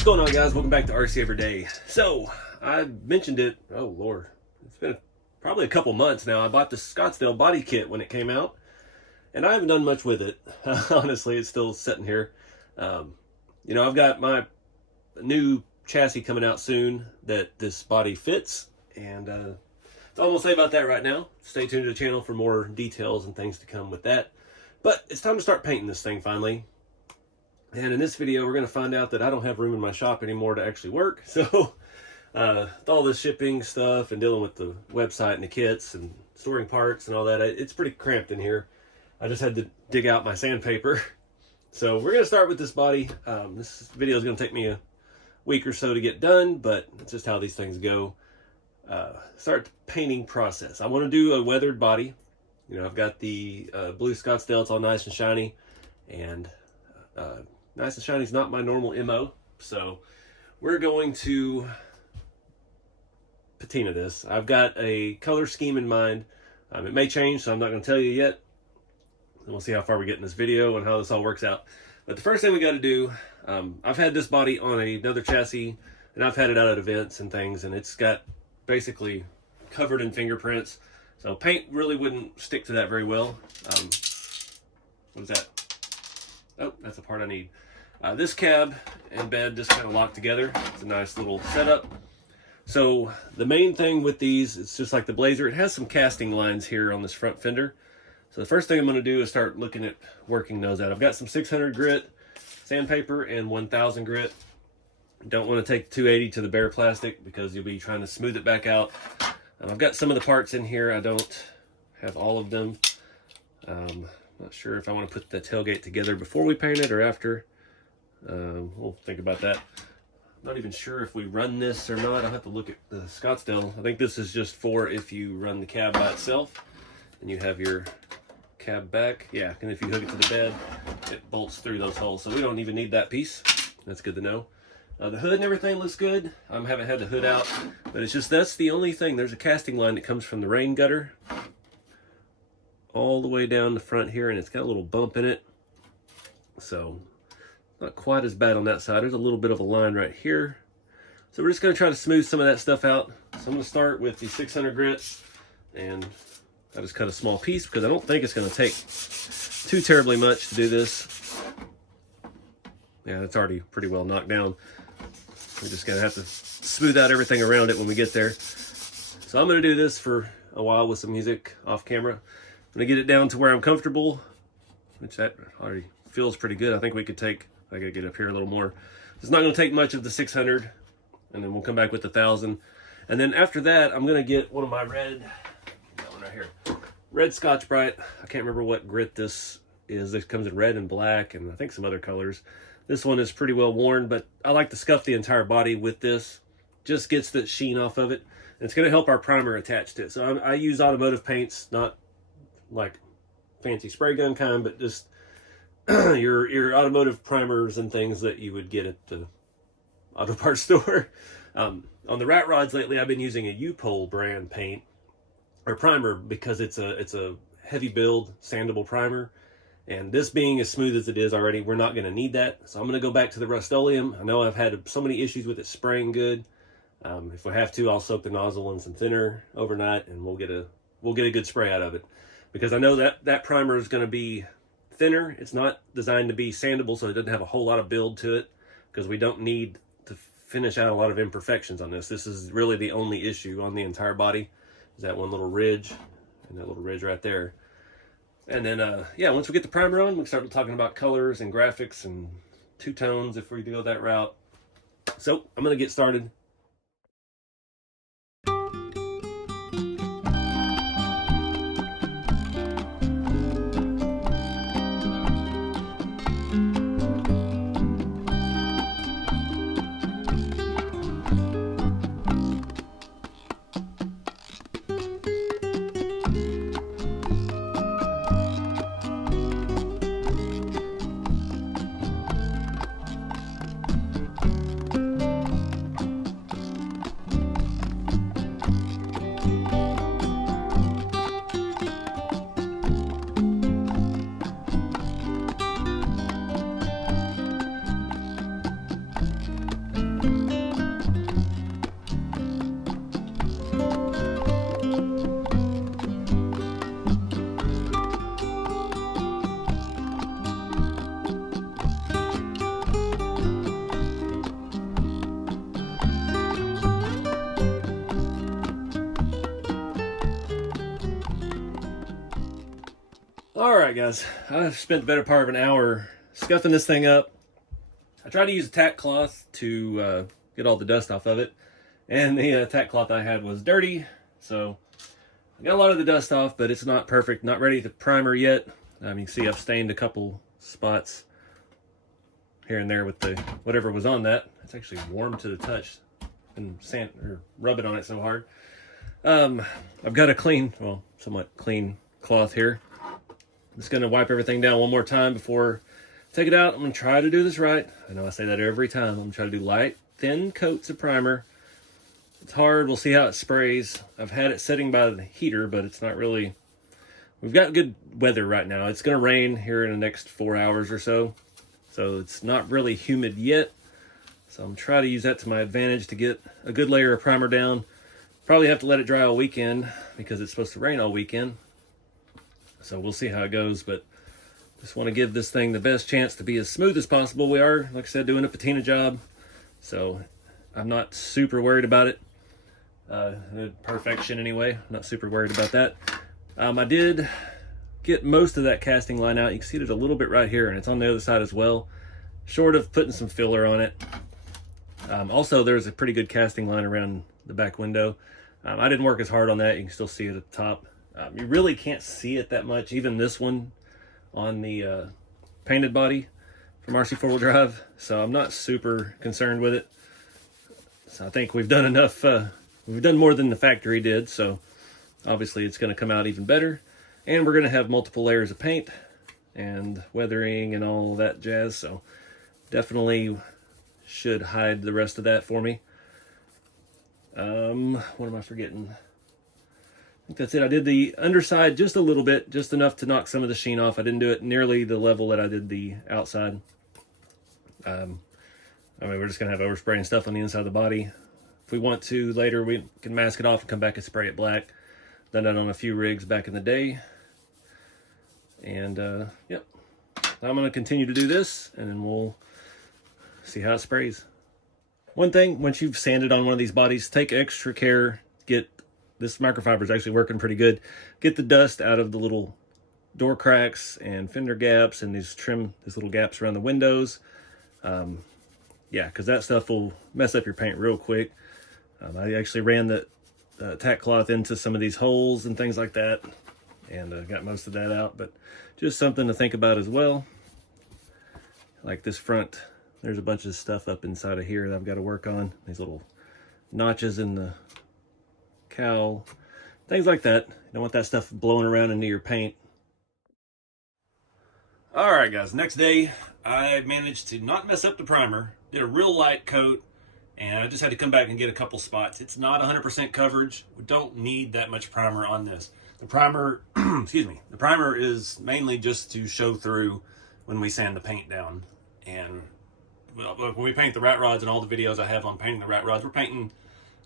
What's going on, guys? Welcome back to RC4wd. So I mentioned it, oh lord, it's been probably a couple months now. I bought the Scottsdale Body kit when it came out, and I haven't done much with it. Honestly, it's still sitting here. You know, I've got my new chassis coming out soon that this body fits, and that's all I'm gonna say about that right now. Stay tuned to the channel for more details and things to come with that. But it's time to start painting this thing finally. And in this video, we're going to find out that I don't have room in my shop anymore to actually work. So with all this shipping stuff and dealing with the website and the kits and storing parts and all that, it's pretty cramped in here. I just had to dig out my sandpaper. So we're going to start with this body. This video is going to take me a week or so to get done, but it's just how these things go. Start the painting process. I want to do a weathered body. You know, I've got the blue Scottsdale. It's all nice and shiny, and nice and shiny is not my normal MO, so we're going to patina this. I've got a color scheme in mind. It may change, so I'm not going to tell you yet. And we'll see how far we get in this video and how this all works out. But the first thing we got to do, I've had this body on another chassis, and I've had it out at events and things, and it's got basically covered in fingerprints. So paint really wouldn't stick to that very well. What is that? Oh, that's the part I need. This cab and bed just kind of lock together. It's a nice little setup. So the main thing with these, it's just like the Blazer. It has some casting lines here on this front fender. So the first thing I'm going to do is start looking at working those out. I've got some 600 grit sandpaper and 1000 grit. Don't want to take 280 to the bare plastic because you'll be trying to smooth it back out. I've got some of the parts in here. I don't have all of them. Not sure if I want to put the tailgate together before we paint it or after. We'll think about that. I'm not even sure if we run this or not. I'll have to look at the Scottsdale. I think this is just for if you run the cab by itself and you have your cab back. Yeah, and if you hook it to the bed, it bolts through those holes. So we don't even need that piece. That's good to know. The hood and everything looks good. I haven't had the hood out, but it's just, that's the only thing. There's a casting line that comes from the rain gutter all the way down the front here, and it's got a little bump in it. So not quite as bad on that side. There's a little bit of a line right here. So we're just going to try to smooth some of that stuff out. So I'm going to start with the 600 grit, and I just cut a small piece because I don't think it's going to take too terribly much to do this. Yeah, it's already pretty well knocked down. We're just going to have to smooth out everything around it when we get there. So I'm going to do this for a while with some music off camera. I'm going to get it down to where I'm comfortable, which that already feels pretty good. I think we could take, I got to get up here a little more. It's not going to take much of the 600, and then we'll come back with the 1000. And then after that, I'm going to get one of my red, that one right here, red Scotch-Brite. I can't remember what grit this is. This comes in red and black, and I think some other colors. This one is pretty well worn, but I like to scuff the entire body with this. Just gets the sheen off of it. And it's going to help our primer attach to it. So I use automotive paints, not like fancy spray gun kind, but just your automotive primers and things that you would get at the auto parts store. On the rat rods lately, I've been using a U-Pole brand paint or primer because it's a heavy build sandable primer. And this being as smooth as it is already, we're not going to need that. So I'm going to go back to the Rust-Oleum. I know I've had so many issues with it spraying good. If we have to, I'll soak the nozzle in some thinner overnight, and we'll get a good spray out of it. Because I know that primer is going to be thinner. It's not designed to be sandable, so it doesn't have a whole lot of build to it. Because we don't need to finish out a lot of imperfections on this. This is really the only issue on the entire body. Is that one little ridge, and that little ridge right there. And then, yeah, once we get the primer on, we start talking about colors and graphics and two tones if we go that route. So I'm going to get started. All right, guys, I've spent the better part of an hour scuffing this thing up. I tried to use a tack cloth to get all the dust off of it, and the tack cloth I had was dirty, so I got a lot of the dust off, but it's not perfect, not ready to primer yet. You can see I've stained a couple spots here and there with the whatever was on that. It's actually warm to the touch and rubbing on it so hard. I've got a clean, well, somewhat clean cloth here. I'm just going to wipe everything down one more time before I take it out. I'm going to try to do this right. I know I say that every time. I'm going to try to do light, thin coats of primer. It's hard. We'll see how it sprays. I've had it sitting by the heater, but it's not really... We've got good weather right now. It's going to rain here in the next 4 hours or so. So it's not really humid yet. So I'm trying to use that to my advantage to get a good layer of primer down. Probably have to let it dry all weekend because it's supposed to rain all weekend. So we'll see how it goes, but just want to give this thing the best chance to be as smooth as possible. We are, like I said, doing a patina job, so I'm not super worried about it. Perfection anyway, not super worried about that. I did get most of that casting line out. You can see it a little bit right here, and it's on the other side as well, short of putting some filler on it. Also, there's a pretty good casting line around the back window. I didn't work as hard on that. You can still see it at the top. You really can't see it that much, even this one on the painted body from RC4wd drive, so I'm not super concerned with it. So I think we've done enough, we've done more than the factory did, so obviously it's going to come out even better. And we're going to have multiple layers of paint and weathering and all that jazz, so definitely should hide the rest of that for me. What am I forgetting? I think that's it. I did the underside just a little bit, just enough to knock some of the sheen off. I didn't do it nearly the level that I did the outside. I mean, we're just going to have overspraying stuff on the inside of the body. If we want to later, we can mask it off and come back and spray it black. Done that on a few rigs back in the day. And, yep. I'm going to continue to do this, and then we'll see how it sprays. One thing, once you've sanded on one of these bodies, take extra care. This microfiber is actually working pretty good. Get the dust out of the little door cracks and fender gaps and these little gaps around the windows. Yeah, because that stuff will mess up your paint real quick. I actually ran the tack cloth into some of these holes and things like that, and got most of that out, but just something to think about as well. Like this front, there's a bunch of stuff up inside of here that I've got to work on. These little notches in the cowl, things like that. You don't want that stuff blowing around into your paint. All right, guys, next day I managed to not mess up the primer. Did a real light coat, and I just had to come back and get a couple spots. It's not 100% coverage. We don't need that much primer on this. The primer, excuse me, the primer is mainly just to show through when we sand the paint down. And well, when we paint the rat rods and all the videos I have on painting the rat rods, we're painting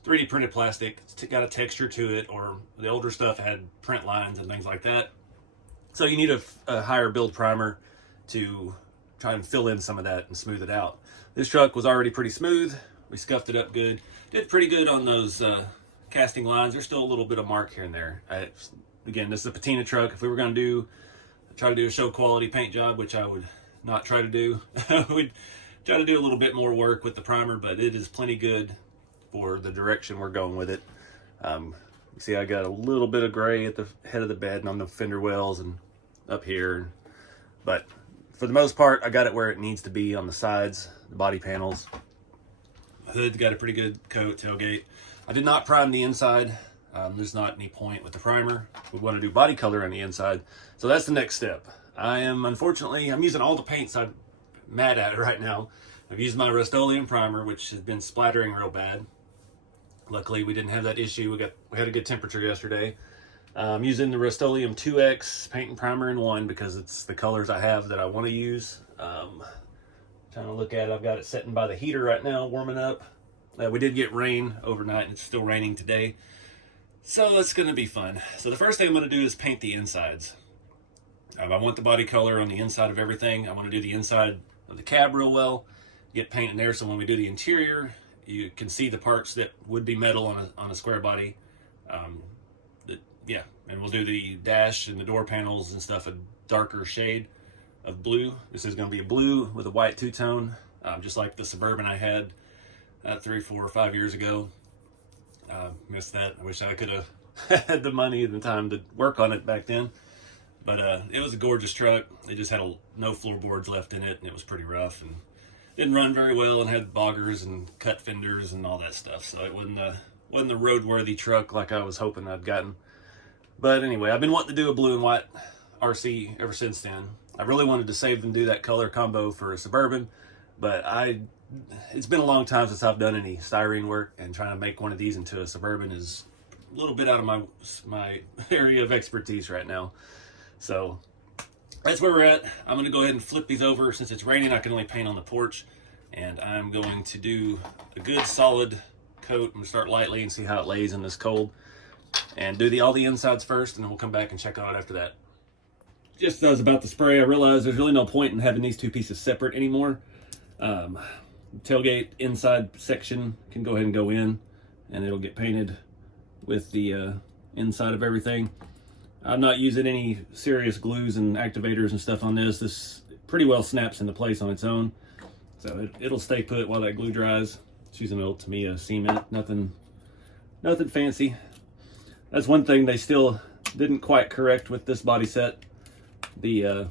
3D printed plastic. It's got a texture to it, or the older stuff had print lines and things like that. So you need a higher build primer to try and fill in some of that and smooth it out. This truck was already pretty smooth. We scuffed it up good. Did pretty good on those casting lines. There's still a little bit of mark here and there. Again, this is a patina truck. If we were going to try to do a show quality paint job, which I would not try to do, we'd try to do a little bit more work with the primer, but it is plenty good for the direction we're going with it. You see I got a little bit of gray at the head of the bed and on the fender wells and up here, but for the most part I got it where it needs to be on the sides, the body panels. Hood's got a pretty good coat, tailgate. I did not prime the inside. There's not any point with the primer. We want to do body color on the inside, so that's the next step. Unfortunately, I'm using all the paints. I'm mad at it right now. I've used my Rust-Oleum primer, which has been splattering real bad. Luckily, we didn't have that issue. We had a good temperature yesterday. I'm using the Rust-Oleum 2X paint and primer in one because it's the colors I have that I want to use. Trying to look at it, I've got it sitting by the heater right now, warming up. We did get rain overnight, and it's still raining today. So that's going to be fun. So the first thing I'm going to do is paint the insides. I want the body color on the inside of everything. I want to do the inside of the cab real well, get paint in there so when we do the interior, you can see the parts that would be metal on a square body. Yeah, and we'll do the dash and the door panels and stuff a darker shade of blue. This is going to be a blue with a white two-tone, just like the Suburban I had 3, 4, or 5 years ago. Missed that. I wish I could have had the money and the time to work on it back then. But it was a gorgeous truck. It just had no floorboards left in it, and it was pretty rough and didn't run very well, and had boggers and cut fenders and all that stuff. So it wasn't the roadworthy truck like I was hoping I'd gotten. But anyway, I've been wanting to do a blue and white RC ever since then. I really wanted to save and do that color combo for a Suburban, but it's been a long time since I've done any styrene work, and trying to make one of these into a Suburban is a little bit out of my area of expertise right now. So that's where we're at. I'm going to go ahead and flip these over. Since it's raining, I can only paint on the porch, and I'm going to do a good solid coat. I'm going to start lightly and see how it lays in this cold, and do all the insides first, and then we'll come back and check on it after that. Just as I was about to spray, I realized there's really no point in having these two pieces separate anymore. Tailgate inside section can go ahead and go in, and it'll get painted with the inside of everything. I'm not using any serious glues and activators and stuff on this. This pretty well snaps into place on its own, so it'll stay put while that glue dries. It's using an old Tamiya cement, nothing fancy. That's one thing they still didn't quite correct with this body set. The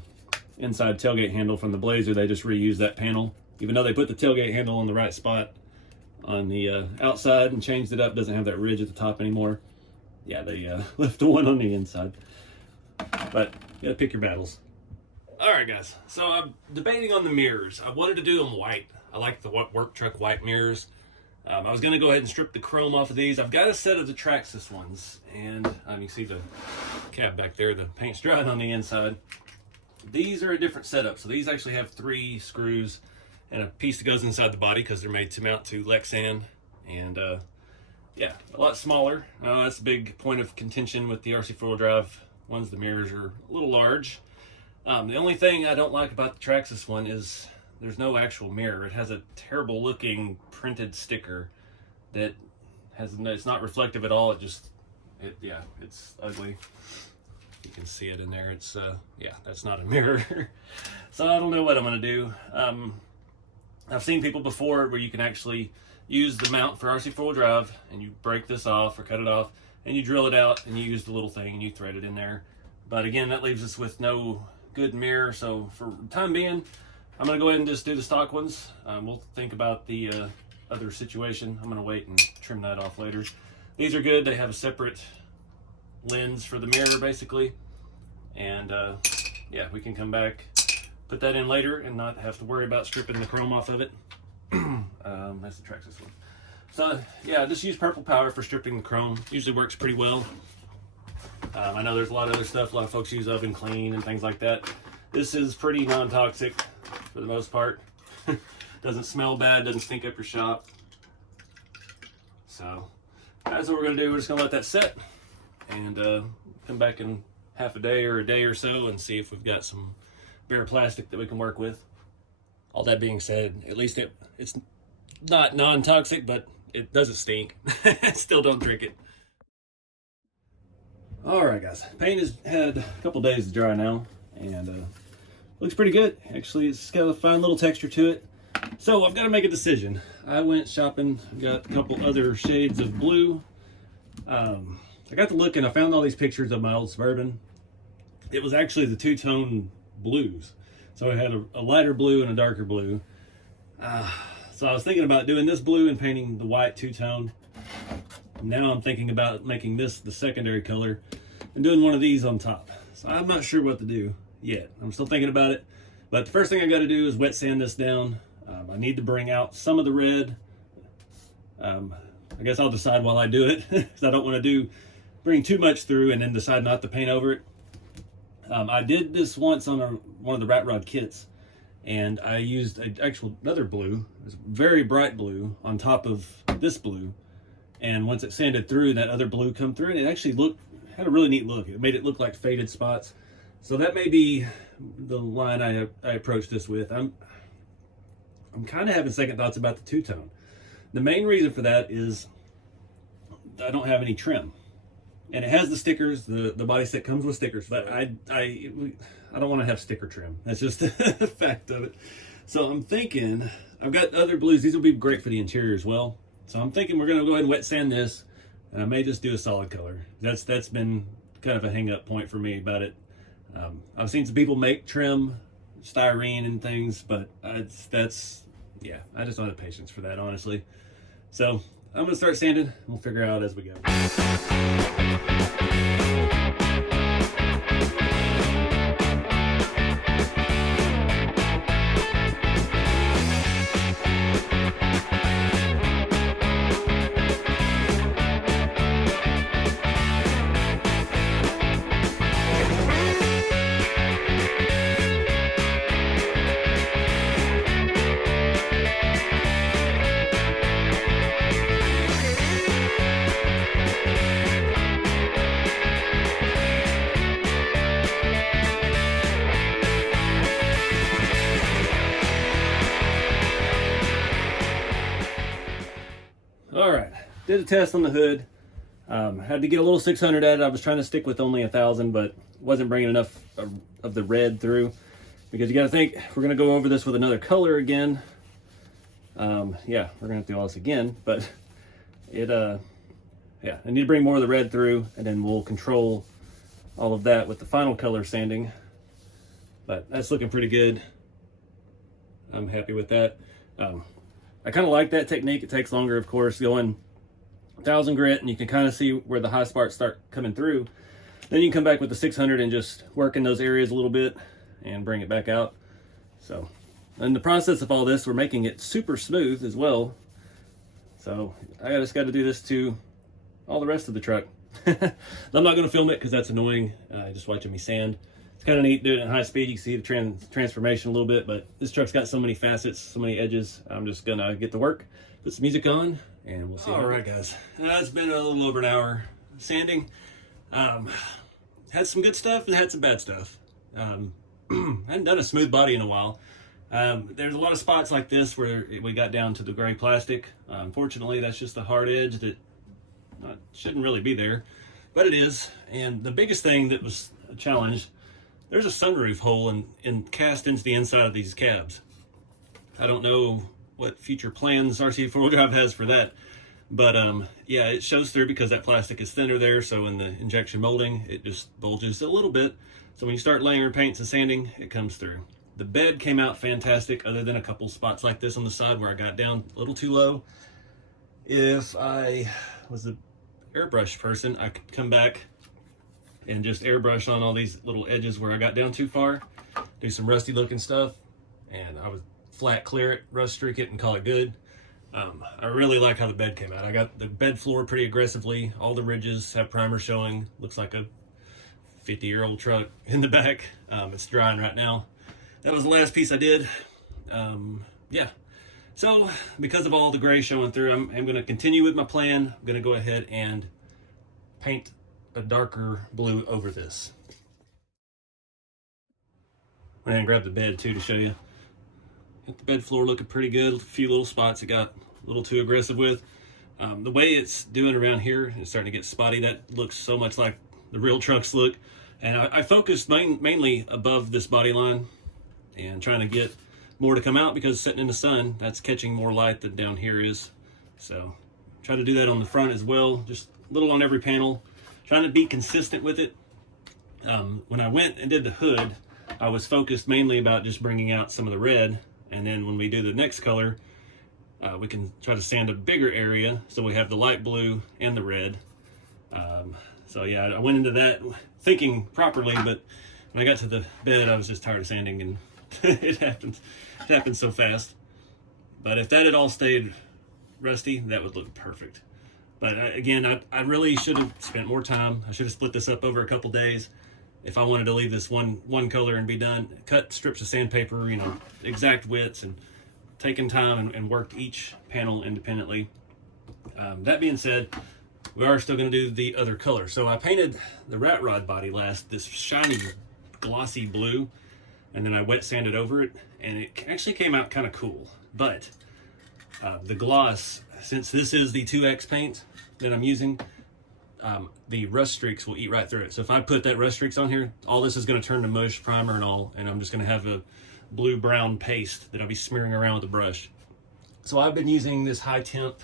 inside tailgate handle from the Blazer, they just reused that panel. Even though they put the tailgate handle in the right spot on the outside and changed it up, doesn't have that ridge at the top anymore. Yeah, they left the one on the inside. But you gotta pick your battles. Alright guys, so I'm debating on the mirrors. I wanted to do them white. I like the work truck white mirrors. I was gonna go ahead and strip the chrome off of these. I've got a set of the Traxxas ones, and you can see the cab back there, the paint's drying on the inside. These are a different setup. So these actually have 3 screws and a piece that goes inside the body because they're made to mount to Lexan, and yeah, a lot smaller. That's a big point of contention with the RC4 drive ones. The mirrors are a little large. The only thing I don't like about the Traxxas one is there's no actual mirror. It has a terrible looking printed sticker that it's not reflective at all. Yeah, it's ugly. You can see it in there. It's yeah, that's not a mirror. So I don't know what I'm gonna do. I've seen people before where you can actually use the mount for RC4 drive, and you break this off or cut it off, and you drill it out, and you use the little thing and you thread it in there. But again, that leaves us with no good mirror. So for the time being, I'm gonna go ahead and just do the stock ones. We'll think about the other situation. I'm gonna wait and trim that off later. These are good. They have a separate lens for the mirror basically, and yeah, we can come back, put that in later, and not have to worry about stripping the chrome off of it. That's the Traxxas one. So yeah, just use purple powder for stripping the chrome. Usually works pretty well. I know there's a lot of other stuff. A lot of folks use Oven Clean and things like that. This is pretty non-toxic for the most part. Doesn't smell bad, doesn't stink up your shop. So that's what we're gonna do. We're just gonna let that set, and come back in half a day or a day or so and see if we've got some bare plastic that we can work with. All that being said, at least it's not non-toxic, but it doesn't stink. Still don't drink it. All right, guys. Paint has had a couple days to dry now, and looks pretty good. Actually, it's got a fine little texture to it. So I've got to make a decision. I went shopping, got a couple other shades of blue. I got to look, and I found all these pictures of my old Suburban. It was actually the two-tone blues. So I had a lighter blue and a darker blue. So I was thinking about doing this blue and painting the white two-tone. Now I'm thinking about making this the secondary color and doing one of these on top. So I'm not sure what to do yet. I'm still thinking about it. But the first thing I got to do is wet sand this down. I need to bring out some of the red. I guess I'll decide while I do it, because I don't want to bring too much through and then decide not to paint over it. I did this once on one of the Rat Rod kits, and I used another blue. It was very bright blue on top of this blue, and once it sanded through, that other blue come through, and it actually had a really neat look. It made it look like faded spots. So that may be the line I approach this with. I'm kind of having second thoughts about the two-tone. The main reason for that is I don't have any trim. And it has the stickers, the body set comes with stickers, but I I don't want to have sticker trim. That's just the fact of it. So I'm thinking, I've got other blues. These will be great for the interior as well. So I'm thinking we're going to go ahead and wet sand this, and I may just do a solid color. That's been kind of a hang up point for me about it. I've seen some people make trim styrene and things, but yeah, I just don't have patience for that, honestly. So I'm gonna start sanding. We'll figure out as we go. All right, did a test on the hood. Had to get a little 600 at it. I was trying to stick with only 1,000, but wasn't bringing enough of the red through, because you got to think we're going to go over this with another color again. Yeah, we're going to do all this again, but yeah, I need to bring more of the red through, and then we'll control all of that with the final color sanding. But that's looking pretty good. I'm happy with that. I kind of like that technique. It takes longer, of course, going 1,000 grit, and you can kind of see where the high sparks start coming through. Then you can come back with the 600 and just work in those areas a little bit and bring it back out. So in the process of all this, we're making it super smooth as well. So I just got to do this to all the rest of the truck. I'm not going to film it because that's annoying, just watching me sand. It's kind of neat doing it at high speed. You can see the transformation a little bit, but this truck's got so many facets, so many edges. I'm just gonna get to work, put some music on, and we'll see. All right, guys. It's been a little over an hour sanding. Had some good stuff and had some bad stuff. I hadn't done a smooth body in a while. There's a lot of spots like this where we got down to the gray plastic. Unfortunately, that's just the hard edge that shouldn't really be there, but it is. And the biggest thing that was a challenge, there's a sunroof hole cast into the inside of these cabs. I don't know what future plans RC4wd drive has for that, but yeah, it shows through because that plastic is thinner there, so in the injection molding, it just bulges a little bit. So when you start layering paints and sanding, it comes through. The bed came out fantastic, other than a couple spots like this on the side where I got down a little too low. If I was the airbrush person, I could come back and just airbrush on all these little edges where I got down too far, do some rusty looking stuff, and I would flat clear it, rust streak it, and call it good. I really like how the bed came out. I got the bed floor pretty aggressively. All the ridges have primer showing. Looks like a 50-year-old truck in the back. It's drying right now. That was the last piece I did. Yeah. So because of all the gray showing through, I'm going to continue with my plan. I'm going to go ahead and paint a darker blue over this. Went ahead and grabbed the bed too to show you. Got the bed floor looking pretty good. A few little spots it got a little too aggressive with. The way it's doing around here, it's starting to get spotty. That looks so much like the real trucks look. And I focused mainly above this body line and trying to get more to come out, because sitting in the sun, that's catching more light than down here is. So try to do that on the front as well, just a little on every panel. Trying to be consistent with it. When I went and did the hood, I was focused mainly about just bringing out some of the red, and then when we do the next color, we can try to sand a bigger area so we have the light blue and the red. So yeah, I went into that thinking properly, but when I got to the bed, I was just tired of sanding, and it happened so fast. But if that had all stayed rusty, that would look perfect. But again, I really should have spent more time. I should have split this up over a couple days if I wanted to leave this one color and be done. Cut strips of sandpaper, you know, exact widths, and taken time and worked each panel independently. That being said, we are still going to do the other color. So I painted the rat rod body last, this shiny glossy blue, and then I wet sanded over it, and it actually came out kind of cool. But the gloss, since this is the 2X paint that I'm using, the rust streaks will eat right through it. So if I put that rust streaks on here, all this is going to turn to mush, primer and all, and I'm just going to have a blue-brown paste that I'll be smearing around with the brush. So I've been using this high temp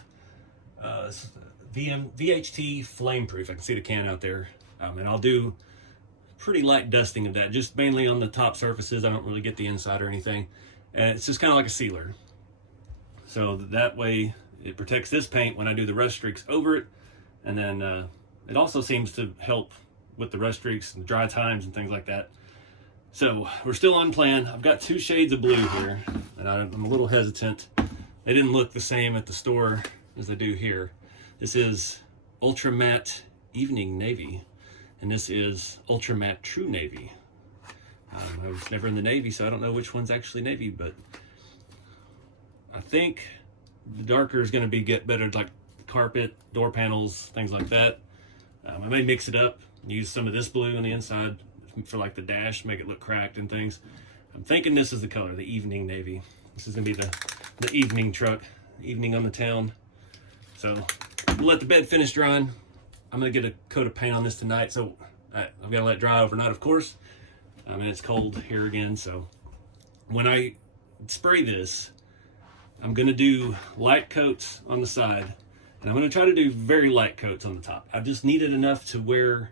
VHT Flameproof. I can see the can out there. And I'll do pretty light dusting of that, just mainly on the top surfaces. I don't really get the inside or anything. And it's just kind of like a sealer. So that way it protects this paint when I do the rust streaks over it. And then it also seems to help with the rust streaks and dry times and things like that. So we're still on plan. I've got 2 shades of blue here, and I'm a little hesitant. They didn't look the same at the store as they do here. This is Ultra Matte Evening Navy, and this is Ultra Matte True Navy. I was never in the Navy, so I don't know which one's actually Navy, but I think the darker is going to get better, like carpet, door panels, things like that. I may mix it up, use some of this blue on the inside for like the dash, make it look cracked and things. I'm thinking this is the color, the Evening Navy. This is going to be the evening truck, evening on the town. So we'll let the bed finish drying. I'm going to get a coat of paint on this tonight, so I've got to let it dry overnight, of course. And it's cold here again, so when I spray this, I'm going to do light coats on the side, and I'm going to try to do very light coats on the top. I just need it enough to where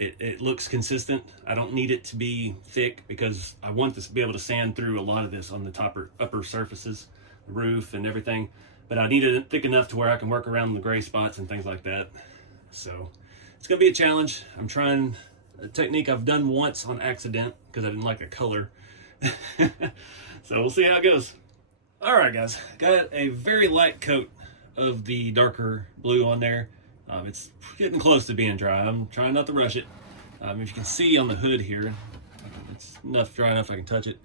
it looks consistent. I don't need it to be thick because I want this to be able to sand through a lot of this on the top or upper surfaces, the roof and everything. But I need it thick enough to where I can work around the gray spots and things like that. So it's going to be a challenge. I'm trying a technique I've done once on accident because I didn't like the color. So we'll see how it goes. All right, guys, got a very light coat of the darker blue on there. It's getting close to being dry. I'm trying not to rush it. If you can see on the hood here, it's dry enough I can touch it.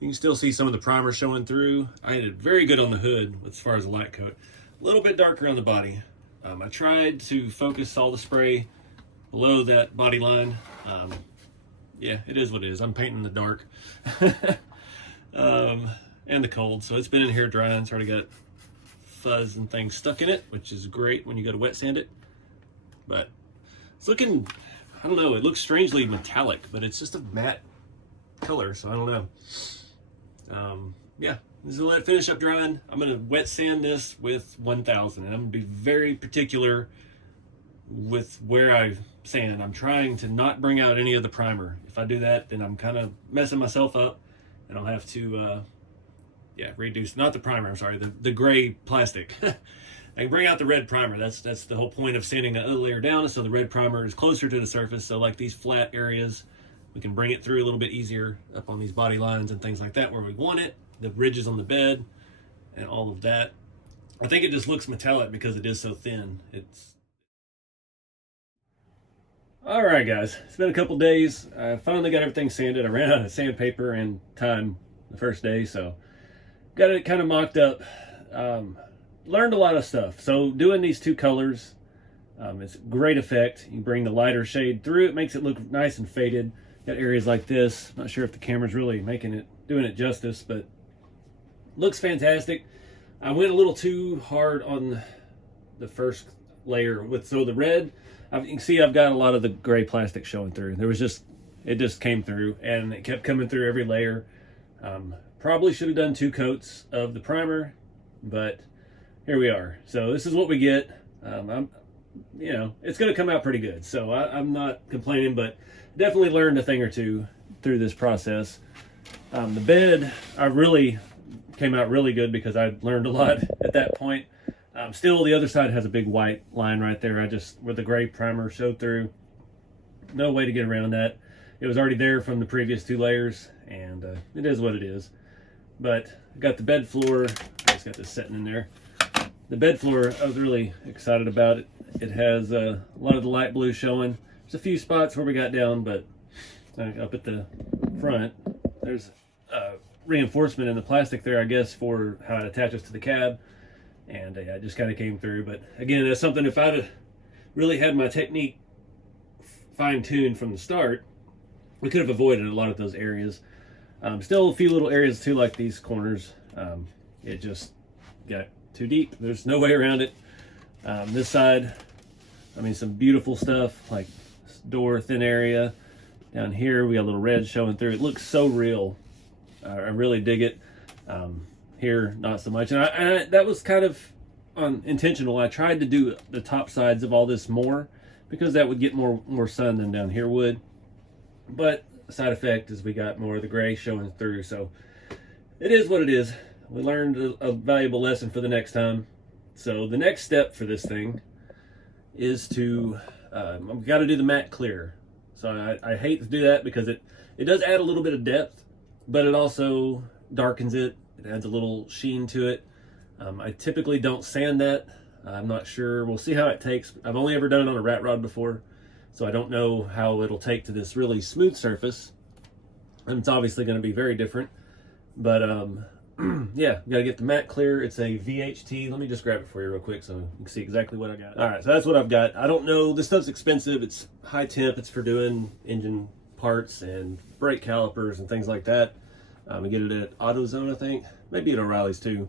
You can still see some of the primer showing through. I did very good on the hood as far as the light coat. A little bit darker on the body. I tried to focus all the spray below that body line. Yeah, it is what it is. I'm painting in the dark and the cold. So it's been in here drying. It's already got fuzz and things stuck in it, which is great when you go to wet sand it. But it's looking, I don't know, it looks strangely metallic, but it's just a matte color, so I don't know. Yeah, just let it finish up drying. I'm gonna wet sand this with 1000, and I'm gonna be very particular with where I sand. I'm trying to not bring out any of the primer. If I do that, then I'm kind of messing myself up, and I'll have to reduce, not the primer, I'm sorry, the gray plastic. I can bring out the red primer. That's the whole point of sanding another layer down, so the red primer is closer to the surface. So like these flat areas, we can bring it through a little bit easier up on these body lines and things like that where we want it, the ridges on the bed and all of that. I think it just looks metallic because it is so thin. All right, guys, it's been a couple days. I finally got everything sanded. I ran out of sandpaper and time the first day, so got it kind of mocked up. Learned a lot of stuff. So doing these 2 colors, it's a great effect. You bring the lighter shade through, it makes it look nice and faded. Got areas like this. Not sure if the camera's really doing it justice, but looks fantastic. I went a little too hard on the first layer so the red, you can see I've got a lot of the gray plastic showing through. It just came through, and it kept coming through every layer. Probably should have done 2 coats of the primer, but here we are. So this is what we get. It's going to come out pretty good. So I'm not complaining, but definitely learned a thing or two through this process. The bed, I really came out really good because I learned a lot at that point. Still, the other side has a big white line right there. Where the gray primer showed through. No way to get around that. It was already there from the previous 2 layers, and it is what it is. But I got the bed floor. I just got this sitting in there. The bed floor, I was really excited about it. It has a lot of the light blue showing. There's a few spots where we got down, but up at the front, there's reinforcement in the plastic there, I guess, for how it attaches to the cab. And it just kind of came through. But again, that's something, if I'd really had my technique fine-tuned from the start, we could have avoided a lot of those areas. Still a few little areas too, like these corners. It just got too deep. There's no way around it. This side, I mean, some beautiful stuff like door thin area. Down here, we got a little red showing through. It looks so real. I really dig it. Here, not so much. And that was kind of intentional. I tried to do the top sides of all this more because that would get more sun than down here would. But the side effect is we got more of the gray showing through. So it is what it is. We learned a valuable lesson for the next time. So the next step for this thing is to, I've got to do the matte clear. So I hate to do that because it does add a little bit of depth, but it also darkens it. It adds a little sheen to it. I typically don't sand that. I'm not sure. We'll see how it takes. I've only ever done it on a rat rod before, so I don't know how it'll take to this really smooth surface. And it's obviously going to be very different. But yeah, got to get the matte clear. It's a VHT. Let me just grab it for you real quick so you can see exactly what I got. All right, so that's what I've got. I don't know. This stuff's expensive. It's high temp. It's for doing engine parts and brake calipers and things like that. We get it at AutoZone, I think. Maybe at O'Reilly's too.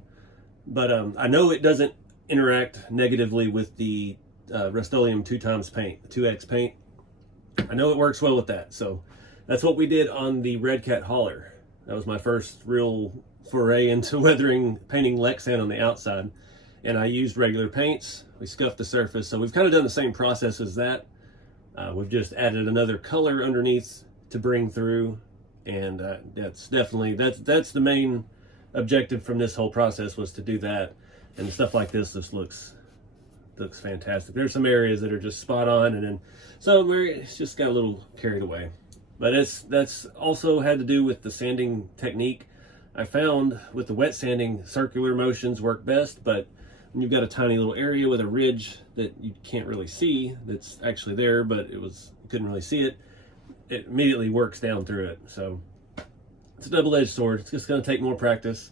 But I know it doesn't interact negatively with the Rust-Oleum 2x paint, the 2X paint. I know it works well with that. So that's what we did on the Red Cat hauler. That was my first real foray into painting Lexan on the outside. And I used regular paints. We scuffed the surface. So we've kind of done the same process as that. We've just added another color underneath to bring through. And that's definitely, that's the main objective from this whole process, was to do that. And stuff like this just looks fantastic. There's some areas that are just spot on, and then some where it's just got a little carried away. But that's also had to do with the sanding technique. I found with the wet sanding, circular motions work best, but when you've got a tiny little area with a ridge that you can't really see, that's actually there, but you couldn't really see it, it immediately works down through it. So it's a double-edged sword. It's just going to take more practice,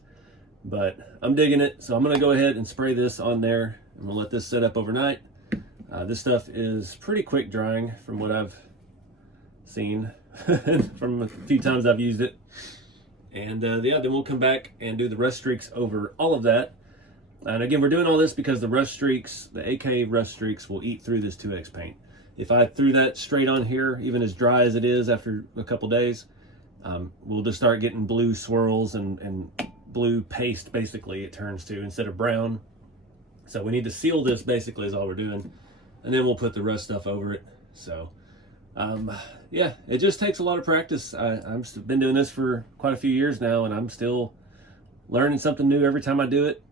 but I'm digging it. So I'm going to go ahead and spray this on there. I'm going to let this set up overnight. This stuff is pretty quick drying from what I've seen from a few times I've used it. And yeah, then we'll come back and do the rust streaks over all of that. And again, we're doing all this because the rust streaks, the AK rust streaks, will eat through this 2X paint. If I threw that straight on here, even as dry as it is after a couple days, we'll just start getting blue swirls and blue paste, basically, it turns to, instead of brown. So we need to seal this, basically, is all we're doing. And then we'll put the rust stuff over it. So yeah, it just takes a lot of practice. I've been doing this for quite a few years now, and I'm still learning something new every time I do it.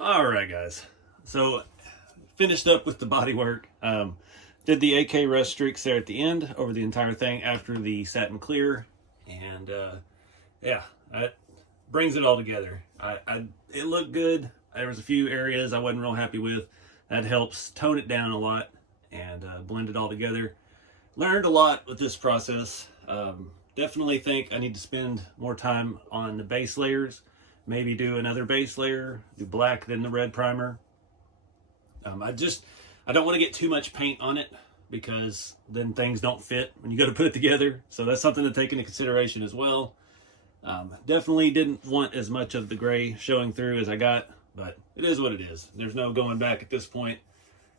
Alright guys, so finished up with the body work. Did the AK rust streaks there at the end over the entire thing after the satin clear, and yeah, that brings it all together. It looked good. There was a few areas I wasn't real happy with. That helps tone it down a lot, and blend it all together. Learned a lot with this process. Definitely think I need to spend more time on the base layers. Maybe do another base layer, do black, then the red primer. I don't want to get too much paint on it because then things don't fit when you go to put it together. So that's something to take into consideration as well. Definitely didn't want as much of the gray showing through as I got, but it is what it is. There's no going back at this point.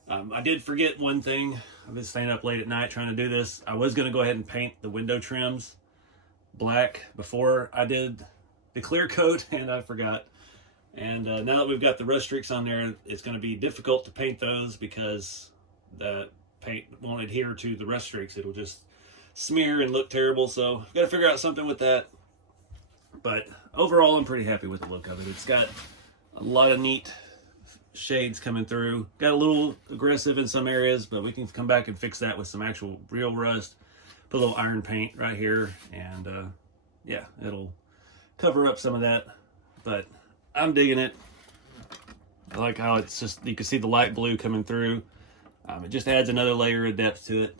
I did forget one thing. I've been staying up late at night trying to do this. I was going to go ahead and paint the window trims black before I did the clear coat, and I forgot. And now that we've got the rust streaks on there, it's going to be difficult to paint those because the paint won't adhere to the rust streaks. It'll just smear and look terrible. So I've got to figure out something with that. But overall, I'm pretty happy with the look of it. It's got a lot of neat shades coming through. Got a little aggressive in some areas, but we can come back and fix that with some actual real rust. Put a little iron paint right here, and yeah, it'll cover up some of that. But I'm digging it. I like how it's just, you can see the light blue coming through. It just adds another layer of depth to it.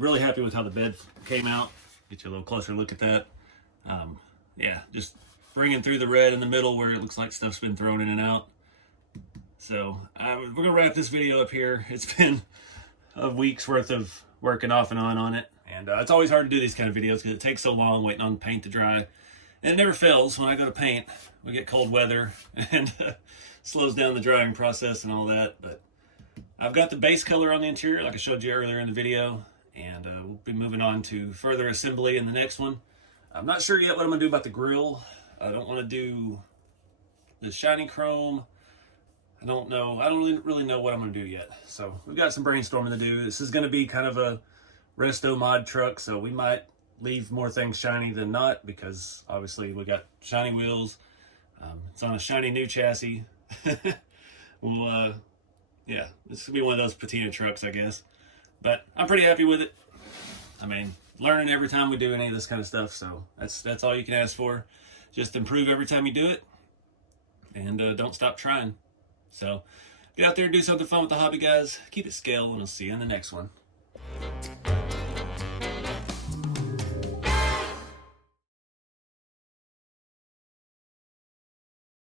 Really happy with how the bed came out. Get you a little closer look at that. Yeah, just bringing through the red in the middle where it looks like stuff's been thrown in and out. So we're gonna wrap this video up here. It's been a week's worth of working off and on it. And it's always hard to do these kind of videos because it takes so long waiting on paint to dry. And it never fails when I go to paint. We get cold weather and slows down the drying process and all that. But I've got the base color on the interior like I showed you earlier in the video. And we'll be moving on to further assembly in the next one. I'm not sure yet what I'm going to do about the grill. I don't want to do the shiny chrome. I don't know. I don't really know what I'm going to do yet. So we've got some brainstorming to do. This is going to be kind of a resto mod truck, so we might leave more things shiny than not because obviously we got shiny wheels. It's on a shiny new chassis. Well, yeah, this could be one of those patina trucks, I guess. But I'm pretty happy with it. I mean, learning every time we do any of this kind of stuff, so that's all you can ask for. Just improve every time you do it, and don't stop trying. So get out there and do something fun with the hobby, guys. Keep it scale, and I'll see you in the next one.